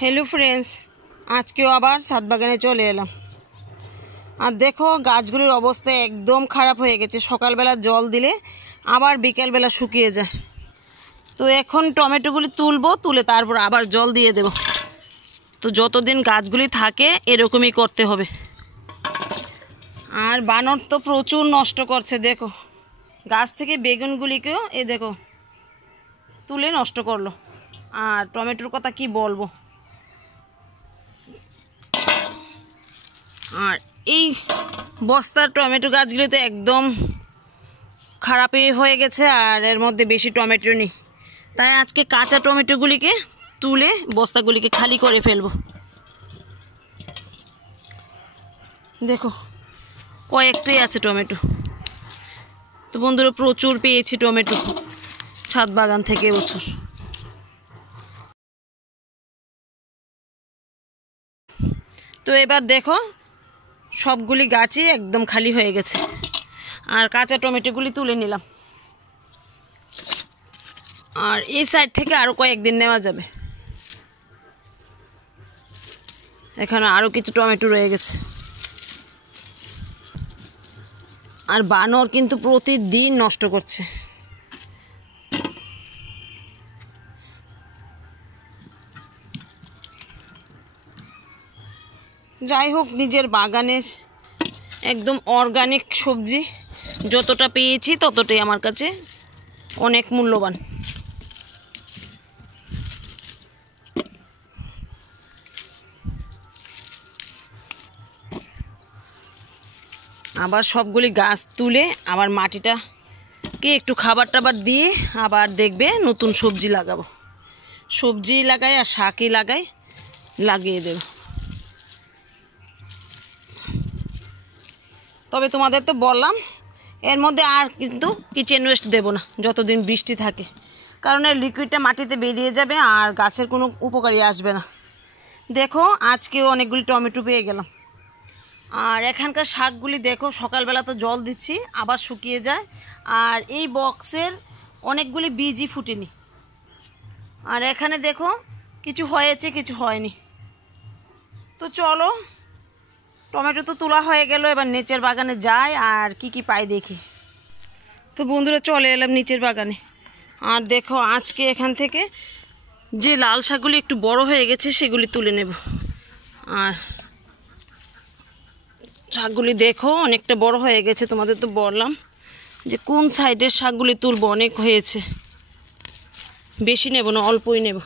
Hello friends, आज के आबार छाद बागाने चले एलाम। और देखो गाछगुलिर अवस्था एकदम खराब हो गेछे। सकाल बेला जल दिले आबार बिकेल बेला शुकिये जाए। तो एखन टमेटोगुली तुलबो, तुले तारपर आबार जल दिए देब। तो যতদিন গাছগুলি থাকে এরকমই করতে হবে। আর বানর তো প্রচুর নষ্ট করছে। দেখো গাছ থেকে বেগুনগুলিকেও এই দেখো তুলে নষ্ট করলো। আর টমেটোর কথা কি বলবো। আর এই বস্তার টমেটো গাছগুলো তো একদম খারাপই হয়ে গেছে। আর এর মধ্যে বেশি টমেটো নেই, তাই আজকে কাঁচা টমেটোগুলিকে তুলে বস্তাগুলিকে খালি করে ফেলবো। দেখো কয়েকটাই আছে টমেটো। তো বন্ধুরা প্রচুর পেয়েছি টমেটো ছাদ বাগান থেকে এবছর। তো এবার দেখো সবগুলি গাছই একদম খালি হয়ে গেছে। আর কাঁচা টমেটোগুলি তুলে নিলাম। আর এই সাইড থেকে আরো কয়েকদিন নেওয়া যাবে। এখানে আরো কিছু টমেটো রয়ে গেছে। আর বানর কিন্তু প্রতিদিন নষ্ট করছে। যাই হোক, নিজের বাগানের একদম অর্গানিক সবজি যতটা পেয়েছি ততটাই আমার কাছে অনেক মূল্যবান। আবার সবগুলি গাছ তুলে আবার মাটিটাকে একটু খাবার টাবার দিয়ে আবার দেখবে নতুন সবজি লাগাবো। সবজি লাগাই আর শাকই লাগিয়ে দেব। তবে তোমাদের তো বললাম এর মধ্যে আর কিন্তু কিচেন ওয়েস্ট দেব না যতদিন বৃষ্টি থাকে, কারণ এই লিকুইডটা মাটিতে বেরিয়ে যাবে আর গাছের কোনো উপকারী আসবে না। দেখো আজকেও অনেকগুলি টমেটো পেয়ে গেলাম। আর এখানকার শাকগুলি দেখো সকালবেলা তো জল দিচ্ছি আবার শুকিয়ে যায়। আর এই বক্সের অনেকগুলি বীজই ফুটেনি। আর এখানে দেখো কিছু হয়েছে কিছু হয়নি। তো চলো, টমেটো তো তোলা হয়ে গেল, এবার নিচের বাগানে যাই আর কি কি পাই দেখি। তো বন্ধুরা চলে এলাম নিচের বাগানে। আর দেখো আজকে এখান থেকে যে লাল শাকগুলি একটু বড় হয়ে গেছে সেগুলি তুলে নেব। আর শাকগুলি দেখো অনেকটা বড় হয়ে গেছে। তোমাদের তো বললাম যে কোন সাইডের শাকগুলি তুলবো, অনেক হয়েছে। বেশি নেব না, অল্পই নেব।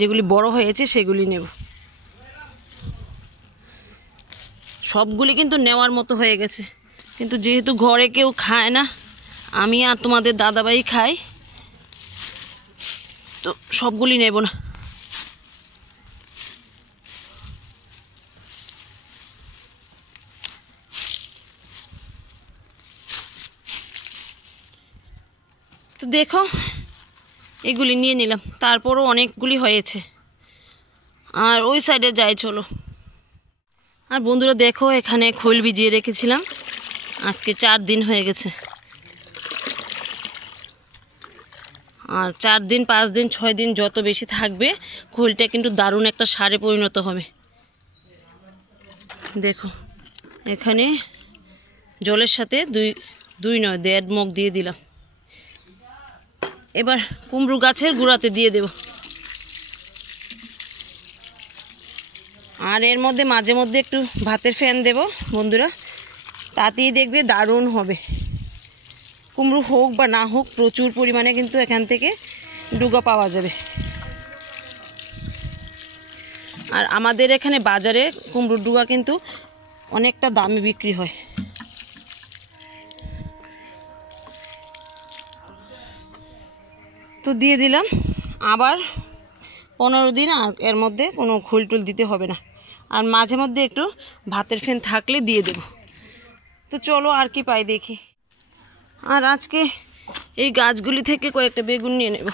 যেগুলি বড় হয়েছে সেগুলি নেব। সবগুলি কিন্তু নেওয়ার মতো হয়ে গেছে, কিন্তু যেহেতু ঘরে কেউ খায় না, আমি আর তোমাদের দাদাভাই খাই, তো সবগুলি নেব না। তো দেখো এগুলি নিয়ে নিলাম, তারপরও অনেকগুলি হয়েছে। আর ওই সাইডে যাই চলো। আর বন্ধুরা দেখো এখানে খোল ভিজিয়ে রেখেছিলাম, আজকে 4 দিন হয়ে গেছে। আর 4 দিন 5 দিন 6 দিন যত বেশি থাকবে খোলটা কিন্তু দারুণ একটা সারে পরিণত হবে। দেখো এখানে জলের সাথে দুই নয় 1.5 মগ দিয়ে দিলাম। এবার কুমড়ো গাছের গোড়াতে দিয়ে দেব। আর এর মধ্যে মাঝে মধ্যে একটু ভাতের ফ্যান দেব বন্ধুরা, তাতেই দেখবে দারুণ হবে। কুমড়ো হোক বা না হোক প্রচুর পরিমাণে কিন্তু এখান থেকে ডুগা পাওয়া যাবে। আর আমাদের এখানে বাজারে কুমড়োর ডুগা কিন্তু অনেকটা দামে বিক্রি হয়। তো দিয়ে দিলাম। আবার 15 দিন আর এর মধ্যে কোনো খোল টোল দিতে হবে না। আর মাঝে মধ্যে একটু ভাতের ফ্যান থাকলে দিয়ে দেব। তো চলো আর কি পাই দেখি। আর আজকে এই গাছগুলি থেকে কয়েকটা বেগুন নিয়ে নেব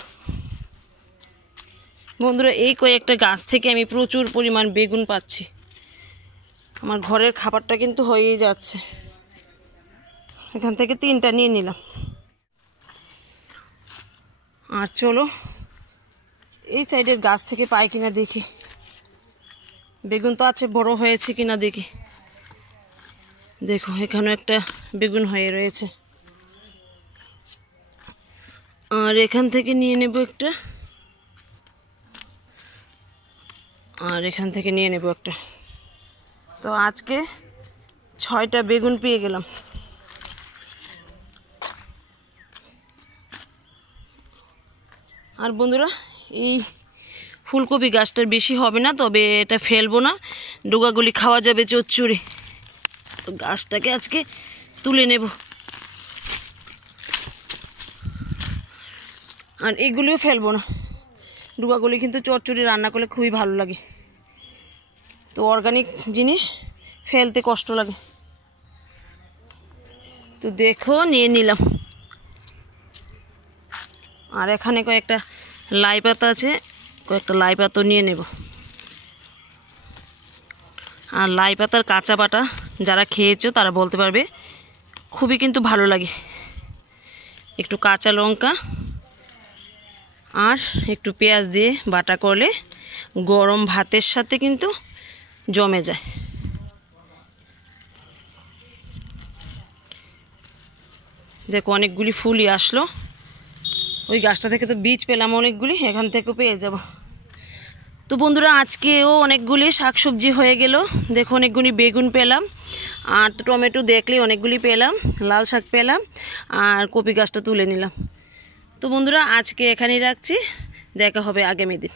বন্ধুরা। এই কয়েকটা গাছ থেকে আমি প্রচুর পরিমাণ বেগুন পাচ্ছি। আমার ঘরের খাবারটা কিন্তু হয়েই যাচ্ছে। এখান থেকে 3টা নিয়ে নিলাম। আর চলো এই সাইডের গাছ থেকে পাই কিনা দেখি, বেগুন তো আছে, বড় হয়েছে কিনা দেখি। দেখো এখানে একটা বেগুন হয়ে রয়েছে, আর এখান থেকে নিয়ে নেব একটা, আর এখান থেকে নিয়ে নেব একটা। তো আজকে 6টা বেগুন পেয়ে গেলাম। আর বন্ধুরা এই ফুলকপি গাছটার বেশি হবে না, তবে এটা ফেলবো না, ডোগাগুলি খাওয়া যাবে চচ্চড়ি। তো গাছটাকে আজকে তুলে নেব। আর এগুলিও ফেলবো না, ডোগাগুলি কিন্তু চচ্চড়ি রান্না করলে খুবই ভালো লাগে। তো অর্গানিক জিনিস ফেলতে কষ্ট লাগে। তো দেখো নিয়ে নিলাম। আর এখানে কয়েকটা লাই পাতা আছে, কয়েকটা লাই পাতা নিয়ে নেব। আর লাই পাতার কাঁচা বাটা যারা খেয়েছো তারা বলতে পারবে, খুবই কিন্তু ভালো লাগে। একটু কাঁচা লঙ্কা আর একটু পেঁয়াজ দিয়ে বাটা করলে গরম ভাতের সাথে কিন্তু জমে যায়। দেখো অনেকগুলি ফুলই আসলো, ওই গাছটা থেকে তো বীজ পেলাম অনেকগুলি, এখান থেকেও পেয়ে যাব। তো বন্ধুরা আজকেও অনেকগুলি শাকসবজি হয়ে গেল। দেখো অনেকগুলি বেগুন পেলাম, আর টমেটো দেখলে অনেকগুলি পেলাম, লাল শাক পেলাম, আর কপি গাছটা তুলে নিলাম। তো বন্ধুরা আজকে এখানেই রাখছি, দেখা হবে আগামী দিন।